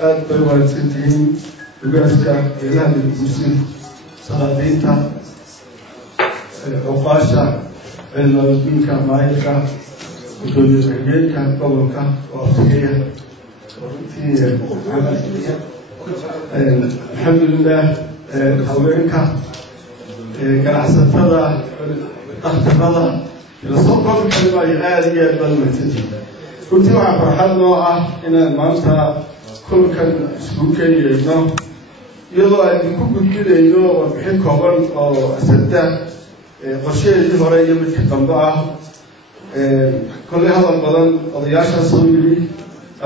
أدبر سنتين بجاسك إلى المسلم صلاتينتا وقاشا المدينة مايكا وتوليكا قولك وأفتية الحمد لله حوينك ganacsatada dhakhtarada ila soo koobi karo ay aad iyo aad ballantihiin runtii waxaa farxad noo ah inaan maanta kulkan isku keenayno iyadoo aan ku gudbinayno warbixin kooban oo asada qorsheedii hore iyo midka dambe ah kolley hadal badan odayaasha soo yiri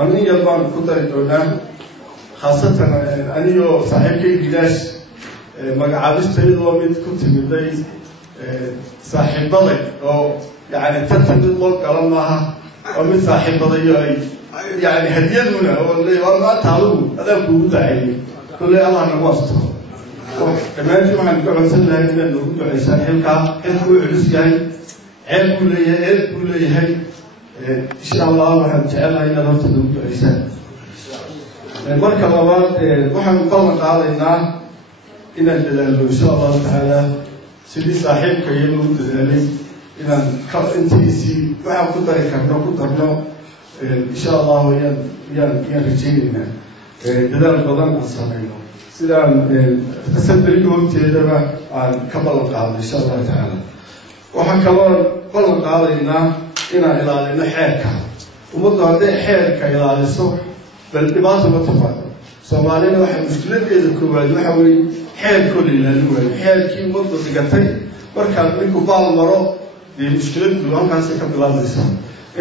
amin yar baan ku dari doonaa khaasatan anigoo saaxiibkay gilaash magacaabistayadoo mid ku timiday saaxiibaday oo yani tartan mid loo gala maaha oo mid saaxiibadayo ay yani hadiyaduna oo leeyahay maanta adigu adaan kuugu daacayay kolley allah nagu asturo dhammaantii waxaan ka codsan lahay inaad nagu ducaysaan xilkaa xilku wuu culus yahay ceeb buu leeyahay eed buu leeyahay insha allah waxaan jecelahay inaad horta nagu ducaysaan marka labaad waxaan ballan qaadaynaa inaan dadaalo insha allahu tacaala sidii saaxiibka iyadoo u dadaalay inaan intiisii waxaan ku dari karno ku darno insha allahu yaan rajaynaynaa dadaal badan aan samayno sidaan asaberiga horteedaba aan ka ballan qaadno insha allahu tacaala waxaan kaloo ballan qaadaynaa inaan ilaalino xeerka ummaddu hadday xeerka ilaaliso bal dhibaato ma timaado soomaalina waxaa mushkiladeeda koowaad waxa weeye xeerkooda ilaalin waayo xeerkii ummaddu dhigatay markaan ninku baal maro dee mushkiladu halkaasay ka bilaabaysaa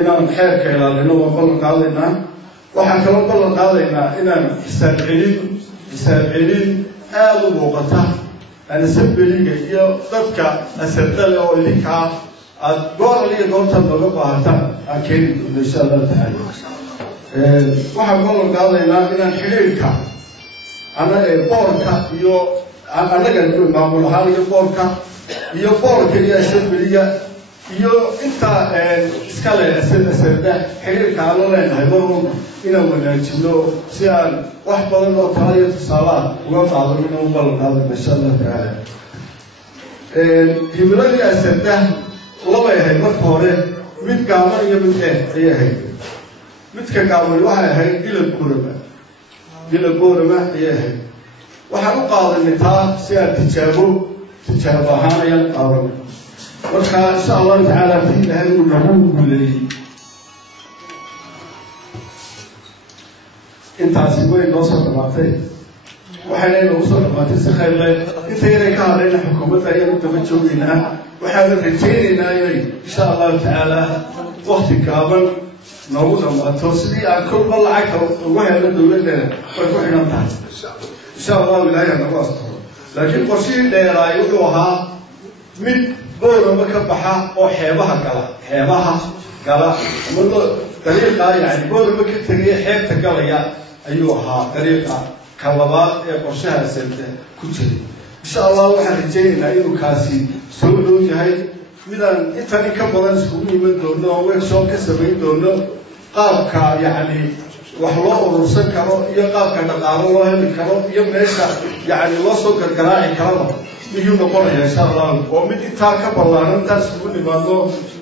inaan xeerka ilaalino waan ballan qaadaynaa waxaan kaloo ballan qaadaynaa inaan xisaab celin aada u muuqata anasabeliga iyo dadka asadale oo idinkaa aada goor aliga goortaad nooga baahataan aan keeni doono insha allahu tacaala waxaan ballan qaadaynaa inaan xidhiirka boorka iyo annaga maamul ahaan iyo boorka iyo asabeliga iyo intaa iskale asarda xiriirka aan la leenahay marwalba inaan wanaajino si aan wax badan oo tala iyo tusaalaha uga qaadano inaan u ballan qaadano insha allahu tacaala himiladii asarda labay ahayd marka hore mid gaaban iyo mid ayay ahayd midka gaaban waxay ahayd gila goorama ayay ahayd waxaan u qaadanay taa si aan tijaabo ahaan ayaan qaadanay marka insha allahu tacaala tii ilahay uu nagu guuleeyey intaasi way noo soo dhamaatay waxayna inoogu soo dhamaatay si khayr leh inta yaray ka hadlayna xukuumadda ayaan u daba joogaynaa waxaana rajaynaynaa inay insha allahu tacaala wakti gaaban noogu dhamaato sidii aan kolba lacagta ugu helno dowladdeena way ku xidhan tahay insha allahu ilaahay nagu asturo laakiin qorshihii dheeraay wuxuu ahaa mid boorama ka baxa oo xeebaha gala umado dariiqa yani boorama ka tegaya xeebta galaya ayuu ahaa dariiqa ka labaad ee qorshaha asarda ku jiray insha allah waxaan rajaynaynaa inuu kaasi soo dhow yahay midaan intan in ka badan iskugu iman doono oo workshop ka samayn doono qaabka yani wax loo urursan karo iyo qaabka dhaqaalo loo heli karo iyo meesha yani loo soo gargaraaci karaba miyuu noqonaya insha allah oo mid intaa ka ballaaran intaas iskugu nimaado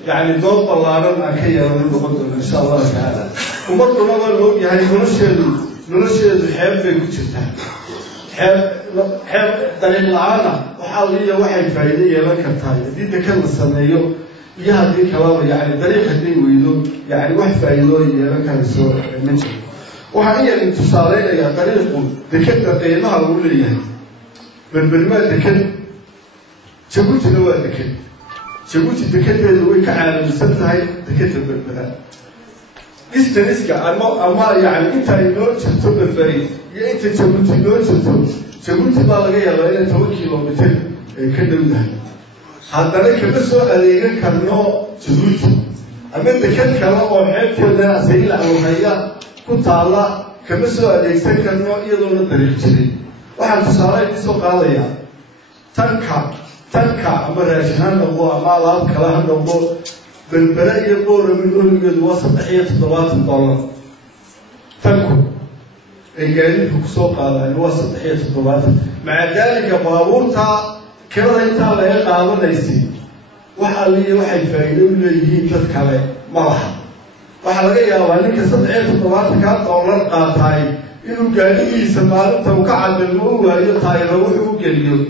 yani dood ballaaran aan ka yeelano noqon doono insha allahu tacaala ummaduna waa la ogyahay nolosheedu xeeb bay ku jirtaa xeeb dariiq la-aana waxaa liya waxay faa'iido yeelan kartaa haddii dekan la sameeyo iyo haddii kalaba yani dariiq hadday weydo yani wax faa'iidoo yeelan karayso ma jiro waxaan iyan tusaaleynayaa dariiqu dekeda qiimaha lagu leeyahay berberi waa deked jabuutina waa deked jabuuti dekedeedu way ka caalamisan tahay dekeda berbera distaniska ama yani inta ay noo jirto berberi iyo inta jabuuti noo jirto jabuuti baa laga yaabaa inay 10 kilomitir ay ka dhowdahay haddana kama soo adeegan karno jabuuti ama deked kale oo xeebteeda asayil awhaya ku taala kama soo adeegsan karno iyadoona dariiq jirin waxaan tusaale idin soo qaadayaa tanka ama raashin ha noqdo ama alaab kale ha noqdo berbere iyo boorama nooligeedu waa $370 tanku قاعدين في سوق هذا الوسط تحية الضباط مع ذلك بابورتا كذا أنت لا يقع ليسي وحالي وحي فايدون ليه تذكره مرحب وحالي يا وانك صدعي الضباط كان طولان قاطعي إنه قاعدين يسمعون توقع بالمو ويطاي روحه وقليل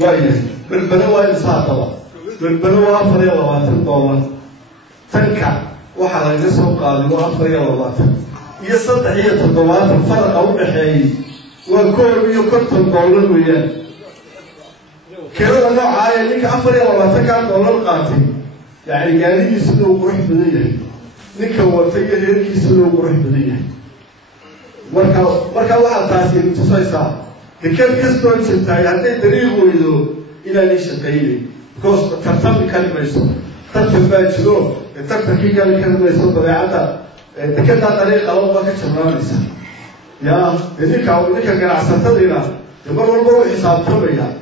وين بالبنوة إنساطة بالبنوة أفريا $20 تنكع وحالي سوق هذا وأفريا يستطيع الضوات الفرق أو بحي وكل يكتب دولار وياه كذا أنا عايز لك أفريقيا ولا تكاد دولار قاتل يعني قال يسلو قرح بديه نكوا تجد يسلو قرح بديه مركا واحد تاسير تصيصا هكذا كستون شتاي هذا دريق ويدو إلى ليش تقيلي كوس ترتب كلمة يسوع ترتب باجلو ترتب كي قال كلمة يسوع طبيعته تكلم طريقة أو ما كتشمل نسا يا إذا كان عصرتنا يمر حساب طبيعي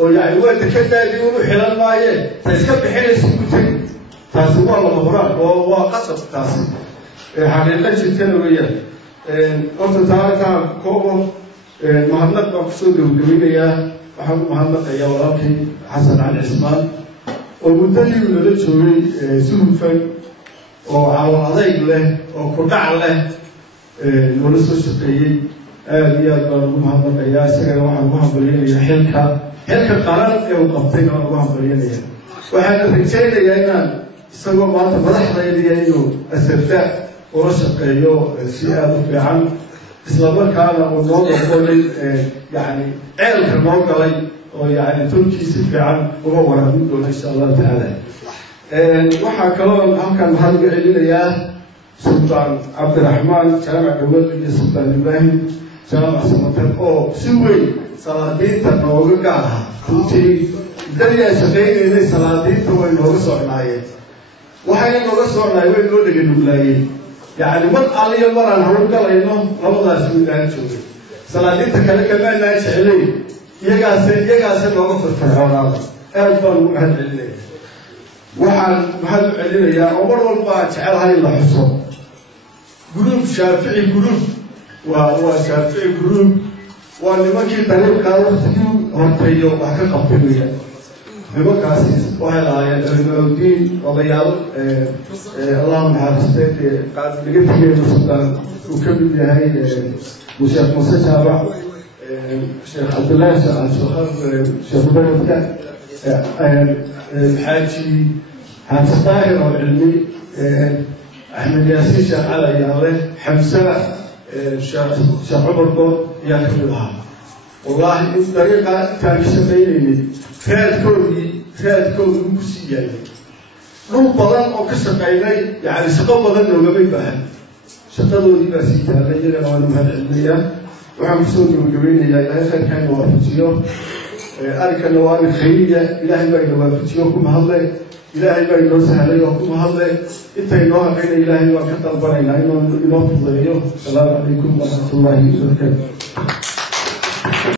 ويعني هو تكلم يقولوا حلال مايه تسكب بحيل سكوتين تاسوا الله مبارك وقصد تاسوا حقيقة جدا وياه أنت تعرف كوبو محمد مقصود وجميلية محمد يا ولكن حسن عن عثمان والمدلل اللي تسوي سوفا وعوضي له وكردع له ونص الشقيين يا محمد يا سير محمد لي حلك قرار يوم قبضين محمد لي وحنا رجال يانا سوى ما تفرح لي إنه السبتة ورشقيو سيادة في عن إسلام كان والنور قولي يعني عيل كمان قلي ويعني تركي سيف عن وهو رهيب إن شاء الله تعالى waxaa kaloo halkan maxaa lagu celinayaa sultaan cabdiraxmaan jaamac gobol iyo sultaan ibraahim jaamac samatar oo si weyn salaadiinta nooga gaara runtii daliyaa shaqaynaynay salaadiinta way nooga socnaayeen waxayna nooga socnaay way noo dhega nuglaayeen yacni mar aliyo maraan howlgalayno labadaas wiilaan joogay salaadiinta kale kamaanaa jeclayn iyagaase nooga firfircoonaada aad baan ugu mahad celinaya waxaan mahad u celinayaa oo mar walba jecelahay in la xuso guruub shaafici guruub waa shaafici guruub waa nimankii dariiqaa waqtigii horteeyo wax ka qabtay weeyaan nimankaasi waxay lahaayeen culimaauddiin odayaal allahu naxariistay laga tegay sultaan uu ka mid yahay sheekh muuse jaabac sheekh cabdullaahi sheekh baledka الحاجي حمزة طاهر والعلمي أحمد ياسين شيخ علي الله حمزة شيخ عمر بن ياكلها والله الطريقة كان يسميني فات كوني موسيقى نو بدن أو كسبيني يعني سقط بدن لو جبي فهم شقدوا دي بس يتعلم يجري على المهد العلمية وعم يسوي من جبيني إلى آخر كان وافجيو أرك النواب الخيرية إلهي بين وفتيوكم هذا إلهي بين سهليكم هذا أنت إنها بين إلهي وكتر بين إنه فضليه السلام عليكم ورحمة الله وبركاته